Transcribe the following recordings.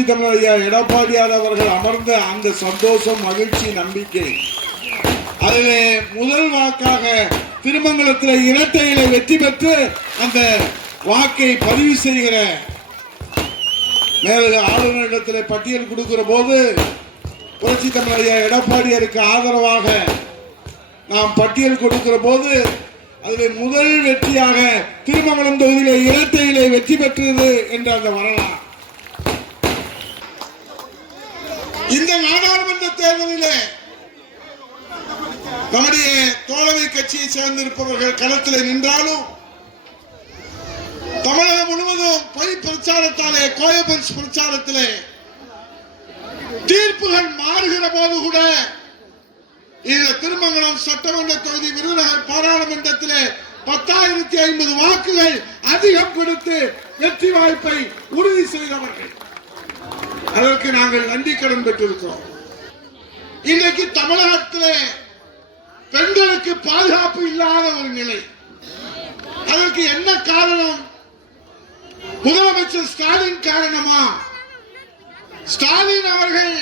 எடப்பாடியார் அவர்கள் அமர்ந்த அந்த சந்தோஷம், மகிழ்ச்சி, நம்பிக்கை, அதிலே முதல் வாக்காக திருமங்கலத்தில் இரட்டையிலே வெற்றி பெற்று அந்த வாக்கை பதிவு செய்கிற மேல ஆளுநரிடத்தில் பட்டியல் கொடுக்கிற போது புரட்சி தமிழ் எடப்பாடியாருக்கு ஆதரவாக நாம் பட்டியல் கொடுக்கிற போது அதில் முதல் வெற்றியாக திருமங்கலம் தொகுதியிலே இரட்டையிலே வெற்றி பெற்றது என்ற அந்த வரலாறு. இந்த நாடாளுமன்ற தேர்தலிலே நம்முடைய தோழமை கட்சியை சேர்ந்திருப்பவர்கள் களத்தில் நின்றாலும் தமிழகம் முழுவதும் பொய் பிரச்சாரத்தாலே, கோயபென்ஸ் பிரச்சாரத்திலே தீர்ப்புகள் மாறுகிற போது கூட இந்த திருமங்கலம் சட்டமன்ற தொகுதி விருதுநகர் பாராளுமன்றத்திலே 10,050 வாக்குகள் அதிகம் கொடுத்து வெற்றி வாய்ப்பை உறுதி செய்தவர்கள். அதற்கு நாங்கள் நன்றி கடன் பெற்றிருக்கிறோம். இன்றைக்கு தமிழகத்திலே பெண்களுக்கு பாதுகாப்பு இல்லாத ஒரு நிலை. அதற்கு என்ன காரணம்? முதலமைச்சர் ஸ்டாலின் காரணமா? ஸ்டாலின் அவர்கள்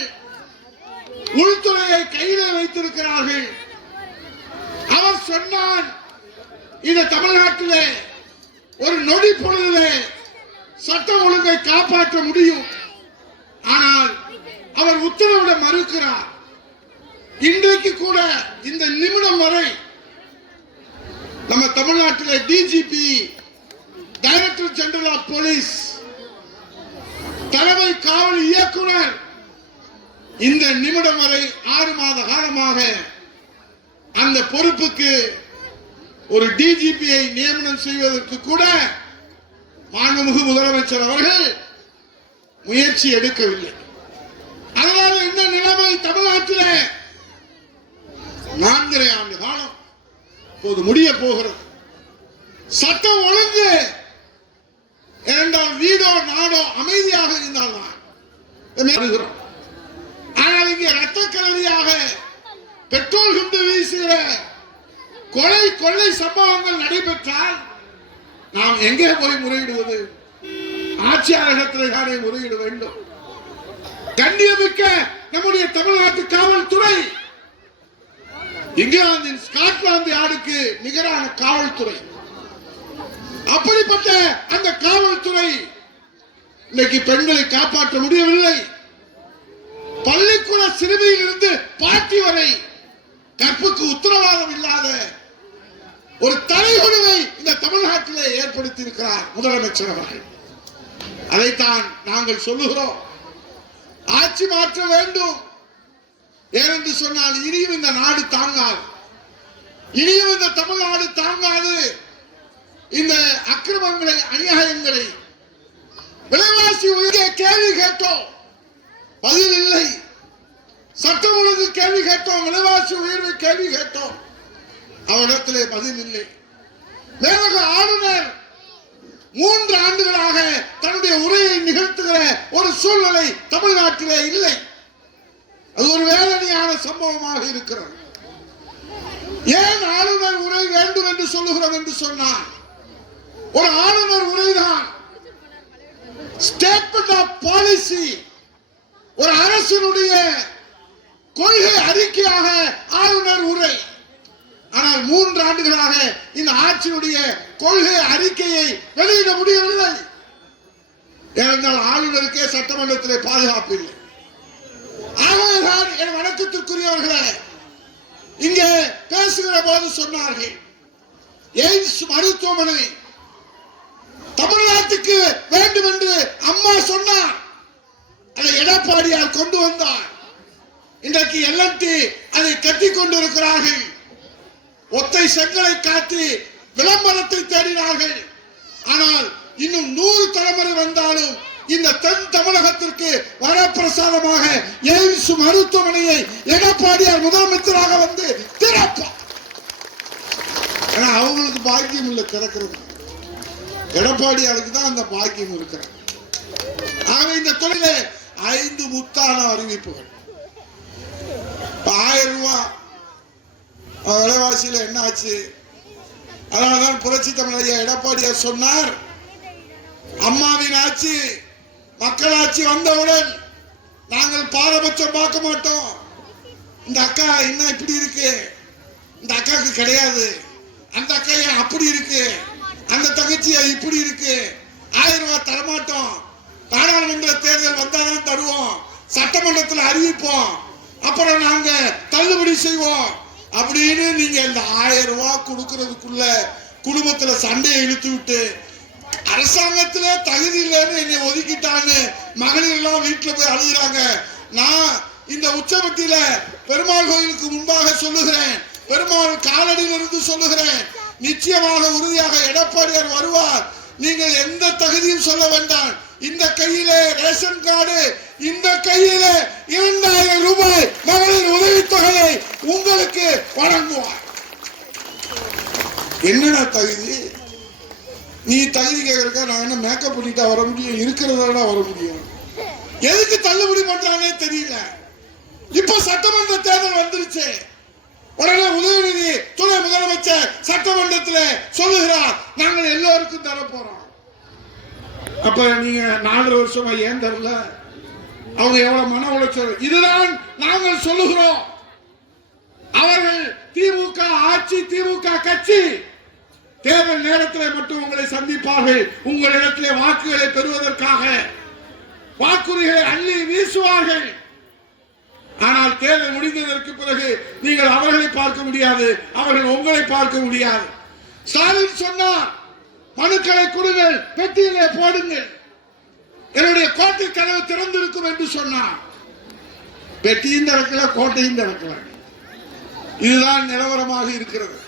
உள்துறையை கையிலே வைத்திருக்கிறார்கள். அவர் சொன்னார், இந்த தமிழ்நாட்டிலே ஒரு நொடி பொழுதிலே சட்டம் ஒழுங்கை காப்பாற்ற முடியும். ஆனால் அவர் உத்தரவிட மறுக்கிறார். இன்றைக்கு கூட இந்த நிமிடம் வரை நம்ம தமிழ்நாட்டிலே DGP, director general of police, தலைமை காவல் இயக்குனர் இந்த நிமிடம் வரை 6 மாத காலமாக அந்த பொறுப்புக்கு ஒரு டிஜிபியை நியமனம் செய்வதற்கு கூட மாண்புமிகு முதலமைச்சர் அவர்கள் முயற்சி எடுக்கவில்லை. அதனால இந்த நிலைமை தமிழ்நாட்டில் 4.5 ஆண்டு காலம் இப்போது முடிய போகிறது. சட்டம் ஒழுங்கு இரண்டால் வீடோ நாடோ அமைதியாக இருந்தால்தான். ஆனால் இங்கே ரத்த கலரியாக பெட்ரோல் குண்டு வீசுகிற கொலை கொள்ளை சம்பவங்கள் நடைபெற்றால் நாம் எங்கே போய் முறையிடுவது? ஆட்சியாளர்கள் தானே முறையிட வேண்டும். கண்ணியமிக்க நம்முடைய தமிழ்நாட்டு காவல்துறை இங்கிலாந்தின் ஸ்காட்லாந்து யார்டுக்கு நிகரான காவல்துறை. அப்படிப்பட்ட அந்த காவல்துறை இன்னைக்கு பெண்களை காப்பாற்ற முடியவில்லை. பள்ளிக்கூட சிறுமியில் இருந்து பாட்டி வரை கற்புக்கு உத்தரவாதம் இல்லாத ஒரு தலைகுழுவை இந்த தமிழ்நாட்டிலே ஏற்படுத்தி இருக்கிறார் முதலமைச்சர் அவர்கள். அதைத்தான் நாங்கள் சொல்லுகிறோம். ஆட்சி மாற்ற வேண்டும். ஏனென்று சொன்னால் இனியும் இந்த நாடு தாங்காது, இனியும் இந்த தமிழ்நாடு தாங்காது. இந்த அக்கிரமங்களை, அநியாயங்களை, விலைவாசி உயர்வை கேள்வி கேட்டோம், பதில் இல்லை. சட்டம் ஒழுங்கு கேள்வி கேட்டோம், விலைவாசி உயர்வை கேள்வி கேட்டோம், அவரிடத்திலே பதில் இல்லை. மேலக ஆளுநர் 3 ஆண்டுகளாக தன்னுடைய உரையை நிகழ்த்துகிற ஒரு சூழ்நிலை தமிழ்நாட்டிலே இல்லை. அது ஒரு வேதனையான சம்பவமாக இருக்கிறது. ஏன் ஆளுநர் உரை வேண்டும் என்று சொல்லுகிறோம் என்று சொன்னார், ஒரு ஆளுநர் உரைதான் ஸ்டேட்மெண்ட் ஆஃப் பாலிசி, ஒரு அரசினுடைய கொள்கை அறிக்கையாக ஆளுநர் உரை. ஆனால் 3 ஆண்டுகளாக இந்த ஆட்சியுடைய கொள்கை அறிக்கையை வெளியிட முடியவில்லை. ஏனென்றால் ஆளுநருக்கே சட்டமன்றத்திலே பாதுகாப்பு இல்லை. ஆகவேதான் என் வணக்கத்திற்குரியவர்களே, இங்கே பேசுகிற போது சொன்னார்கள், எய்ம்ஸ் மருத்துவமனை தமிழ்நாட்டுக்கு வேண்டும் என்று அம்மா சொன்னார். அதை எடப்பாடியார் கொண்டு வந்தார். இன்றைக்கு எல்என்டி அதை கட்டிக் கொண்டிருக்கிறார்கள். ஒத்தை செங்கலை காட்டி விளம்பரத்தை தேடினார்கள். ஆனால் இன்னும் 100 தலைமுறை வந்தாலும் இந்த தென் தமிழகத்திற்கு வரப்பிரசாதமாக எய்ம்ஸ் மருத்துவமனையை எடப்பாடியார் முதலமைச்சராக வந்து திறப்பார். அவங்களுக்கு பாக்கியம் இல்லை திறக்கிறது, எடப்பாடியாருக்கு தான் அந்த பாக்கியம் இருக்கிறது. ஆக இந்த தொழிலே 5 முத்தான அறிவிப்புகள். 1000 ரூபாய் விலைவாசியில் என்ன ஆச்சு? அதனால்தான் புரட்சி தமிழ் எடப்பாடியார் சொன்னார், அம்மாவின் ஆட்சி மக்களாட்சி வந்தவுடன் நாங்கள் பாரபட்சம் பார்க்க மாட்டோம். இந்த அக்கா என்ன இப்படி இருக்கு, இந்த அக்காவுக்கு கிடையாது, அந்த அக்கா ஏன் அப்படி இருக்கு, அந்த தங்கச்சியா இப்படி இருக்கு, 1000 ரூபாய் தரமாட்டோம், நாடாளுமன்ற தேர்தல் வந்தாதான் தருவோம், சட்டமன்றத்தில் அறிவிப்போம், அப்புறம் நாங்க தள்ளுபடி செய்வோம் அப்படின்னு நீங்க இந்த 1000 ரூபாய் கொடுக்கறதுக்குள்ள குடும்பத்துல சண்டையை இழுத்து விட்டு அரசாங்கத்துல தகுதி இல்லைன்னு என்னை ஒதுக்கிட்டான்னு மகளிர் எல்லாம் வீட்டுல போய் அழுகுறாங்க. நான் இந்த உச்சபட்டியில பெருமாள் கோயிலுக்கு முன்பாக சொல்லுகிறேன், பெருமாள் காலடியில் இருந்து சொல்லுகிறேன், நிச்சயமாக உறுதியாக எடப்பாடியார் வருவார். நீங்கள் எந்த தகுதியும் சொல்ல வேண்டாம். இந்த கையில ரேஷன் கார்டு, இந்த கையில 2000 ரூபாய் மகளிர் உதவித்தொகையை உங்களுக்கு வழங்குவார். என்னடா தகுதி? நீ தகுதி கேட்கறக்கா நான் என்ன மேக்கப் பண்ணிட்டா வர முடியும்? இருக்கிறதா வர முடியும்? எதுக்கு தள்ளுபடி பண்றானே தெரியல. இப்ப சட்டமன்ற தேர்தல் வந்துருச்சு, உடனே உதயநிதி துணை முதலமைச்சர் சட்டமன்றத்தில் சொல்லுகிறார், நாங்கள் எல்லோருக்கும் தர போறோம். அப்ப நீங்க 4 வருஷமா ஏன் தரல? அவங்க எவ்வளவு மன உளைச்சல். இதுதான் நாங்கள் சொல்லுகிறோம். அவர்கள் திமுக ஆட்சி, திமுக கட்சி தேர்தல் நேரத்தில் மட்டும் உங்களை சந்திப்பார்கள், உங்களிடத்திலே வாக்குகளை பெறுவதற்காக வாக்குறுதிகளை அள்ளி வீசுவார்கள். ஆனால் தேர்தல் முடிந்ததற்கு பிறகு நீங்கள் அவர்களை பார்க்க முடியாது, அவர்கள் உங்களை பார்க்க முடியாது. ஸ்டாலின் சொன்னார், மனுக்களை கொடுங்கள், பெட்டியிலே போடுங்கள், என்னுடைய கோட்டை கதவு திறந்திருக்கும் என்று சொன்னார். பெட்டியும் திறக்கல, கோட்டையும் திறக்கல. இதுதான் நிலவரமாக இருக்கிறது.